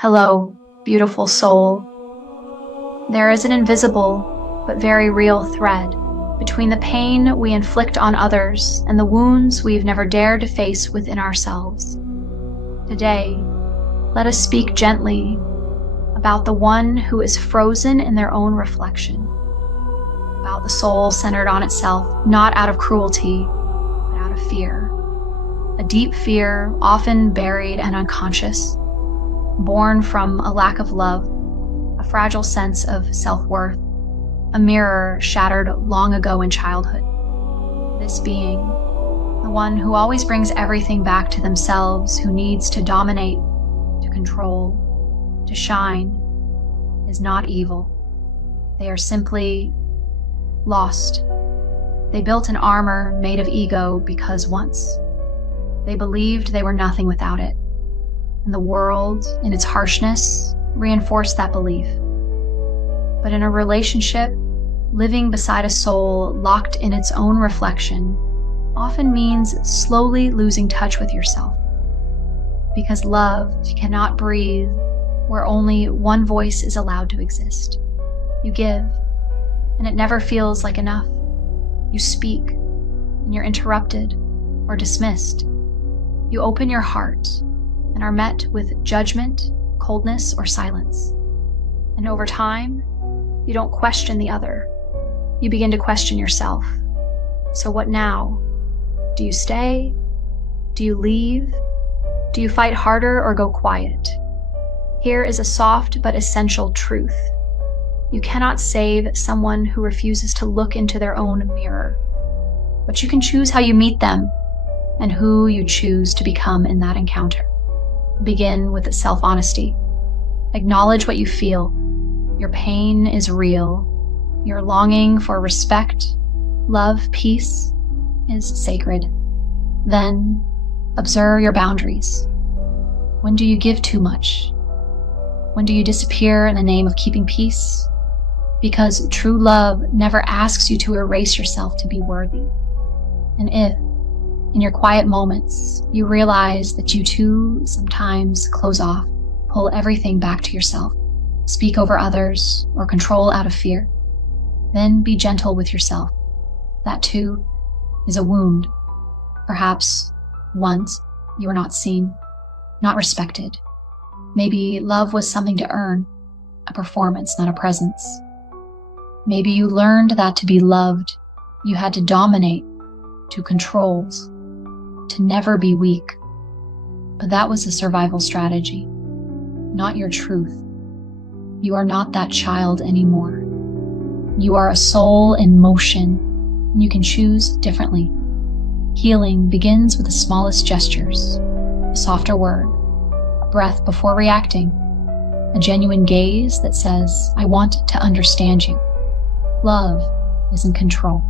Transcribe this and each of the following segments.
Hello, beautiful soul. There is an invisible but very real thread between the pain we inflict on others and the wounds we've never dared to face within ourselves. Today, let us speak gently about the one who is frozen in their own reflection, about the soul centered on itself, not out of cruelty, but out of fear. A deep fear, often buried and unconscious, born from a lack of love, a fragile sense of self-worth, a mirror shattered long ago in childhood. This being, the one who always brings everything back to themselves, who needs to dominate, to control, to shine, is not evil. They are simply lost. They built an armor made of ego because once they believed they were nothing without it. And the world, in its harshness, reinforced that belief. But in a relationship, living beside a soul locked in its own reflection often means slowly losing touch with yourself. Because love cannot breathe where only one voice is allowed to exist. You give, and it never feels like enough. You speak, and you're interrupted or dismissed. You open your heart and are met with judgment, coldness, or silence. And over time, you don't question the other. You begin to question yourself. So what now? Do you stay? Do you leave? Do you fight harder or go quiet? Here is a soft but essential truth. You cannot save someone who refuses to look into their own mirror. But you can choose how you meet them and who you choose to become in that encounter. Begin with self-honesty. Acknowledge what you feel. Your pain is real. Your longing for respect, love, peace is sacred. Then observe your boundaries. When do you give too much? When do you disappear in the name of keeping peace? Because true love never asks you to erase yourself to be worthy. And if in your quiet moments, you realize that you too sometimes close off, pull everything back to yourself, speak over others, or control out of fear. Then be gentle with yourself. That too is a wound. Perhaps once you were not seen, not respected. Maybe love was something to earn, a performance, not a presence. Maybe you learned that to be loved, you had to dominate, to control, to never be weak. But that was a survival strategy, not your truth. You are not that child anymore. You are a soul in motion, and you can choose differently. Healing begins with the smallest gestures, a softer word, a breath before reacting, a genuine gaze that says, I want to understand you. Love isn't control.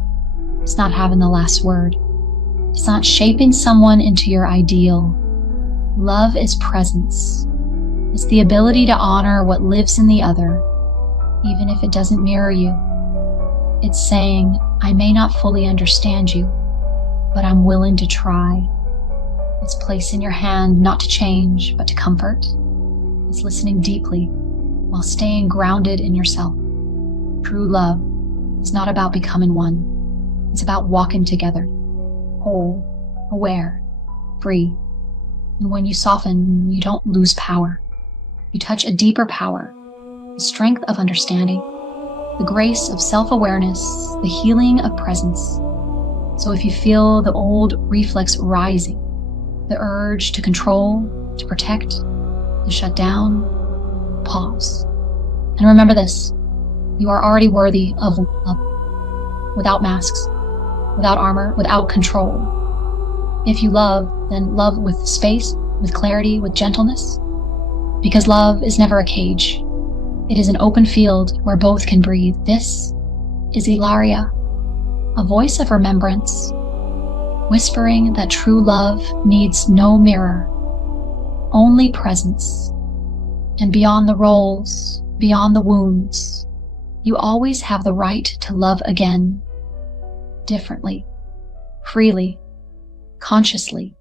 It's not having the last word. It's not shaping someone into your ideal. Love is presence. It's the ability to honor what lives in the other, even if it doesn't mirror you. It's saying, I may not fully understand you, but I'm willing to try. It's placing your hand not to change, but to comfort. It's listening deeply while staying grounded in yourself. True love is not about becoming one. It's about walking together. Whole, aware, free. And when you soften, you don't lose power. You touch a deeper power, the strength of understanding, the grace of self-awareness, the healing of presence. So if you feel the old reflex rising, the urge to control, to protect, to shut down, pause. And remember this, you are already worthy of love, without masks, without armor, without control. If you love, then love with space, with clarity, with gentleness. Because love is never a cage. It is an open field where both can breathe. This is Elaria, a voice of remembrance, whispering that true love needs no mirror, only presence. And beyond the roles, beyond the wounds, you always have the right to love again, differently, freely, consciously.